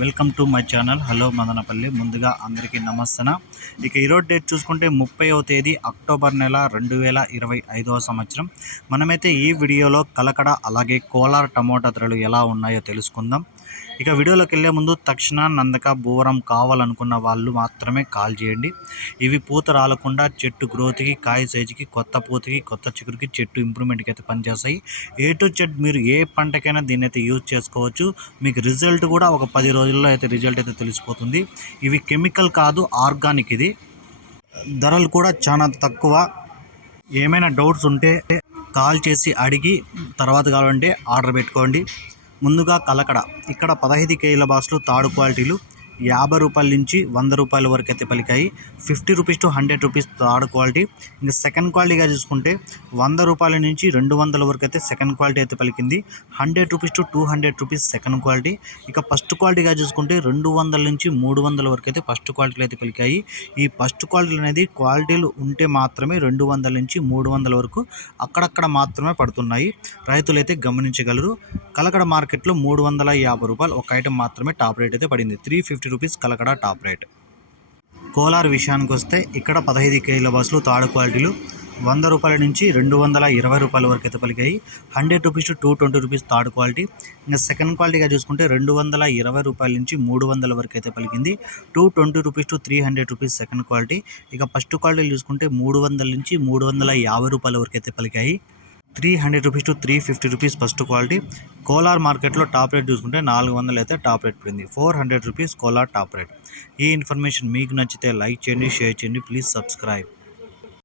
Welcome to my channel. Hello Madanapalle. ముందుగా అందరికీ నమస్తన. ఇక ఈరోజు డేట్ చూసుకుంటే ముప్పైవ తేదీ అక్టోబర్ నెల రెండు వేల ఇరవై ఐదవ సంవత్సరం. మనమైతే ఈ వీడియోలో కలకడ అలాగే కోలార్ టమోటా ధరలు ఎలా ఉన్నాయో తెలుసుకుందాం. ఇక వీడియోలోకి వెళ్ళే ముందు తక్షణ నందక భూవరం కావాలనుకున్న వాళ్ళు మాత్రమే కాల్ చేయండి. ఇవి పూత రాలకుండా చెట్టు గ్రోత్కి కాయ సైజుకి కొత్త పూతకి కొత్త చిగురికి చెట్టు ఇంప్రూవ్మెంట్కి అయితే పనిచేస్తాయి. ఏ టు చెట్ మీరు ఏ పంటకైనా దీన్ని అయితే యూజ్ చేసుకోవచ్చు. మీకు రిజల్ట్ కూడా ఒక పది రోజుల్లో అయితే రిజల్ట్ అయితే తెలిసిపోతుంది. ఇవి కెమికల్ కాదు ఆర్గానిక్ ఇది. ధరలు కూడా చాలా తక్కువ. ఏమైనా డౌట్స్ ఉంటే కాల్ చేసి అడిగి తర్వాత కావాలంటే ఆర్డర్ పెట్టుకోండి. ముందుగా కలకడ. ఇక్కడ పదహైదు కేజీల బాక్సులు తాడు క్వాలిటీలు యాభై రూపాయల నుంచి వంద రూపాయల వరకు అయితే పలికాయి. Fifty rupees to hundred rupees third quality. ఇంకా సెకండ్ క్వాలిటీగా చూసుకుంటే వంద రూపాయల నుంచి రెండు వందల వరకు అయితే సెకండ్ క్వాలిటీ అయితే పలికింది. Hundred rupees to two hundred rupees second quality. ఇక ఫస్ట్ క్వాలిటీగా చూసుకుంటే రెండు వందల నుంచి మూడు వందల వరకు అయితే ఫస్ట్ క్వాలిటీలు అయితే పలికాయి. ఈ ఫస్ట్ క్వాలిటీ అనేది క్వాలిటీలు ఉంటే మాత్రమే రెండు వందల నుంచి మూడు వందల వరకు అక్కడక్కడ మాత్రమే పడుతున్నాయి. రైతులు అయితే గమనించగలరు. కలకడ మార్కెట్లో మూడు వందల యాభై రూపాయలు ఒక ఐటెం మాత్రమే టాప్ రేట్ అయితే పడింది. Three fifty rupees Kalakada top rate. Kolar విషయానికి వస్తే ఇక్కడ పదహైదు కేజీల బస్సులు థర్డ్ క్వాలిటీలు వంద రూపాయల నుంచి రెండు వందల ఇరవై రూపాయల వరకు అయితే పలికాయి. Hundred rupees to two twenty rupees third quality. ఇంకా సెకండ్ క్వాలిటీగా చూసుకుంటే రెండు వందల ఇరవై రూపాయల నుంచి మూడు వందల వరకు అయితే పలికింది. Two twenty rupees to three hundred rupees second quality. ఇక ఫస్ట్ క్వాలిటీ చూసుకుంటే మూడు వందల నుంచి మూడు వందల యాభై రూపాయల వరకు అయితే పలికాయి. Three hundred rupees to three fifty rupees first quality. Kolar మార్కెట్లో టాప్ రేట్ చూసుకుంటే నాలుగు వందలు అయితే టాప్ రేట్ పడింది. Four hundred rupees Kolar top rate. ఈ ఇన్ఫర్మేషన్ మీకు నచ్చితే లైక్ చేయండి షేర్ చేయండి. Please subscribe.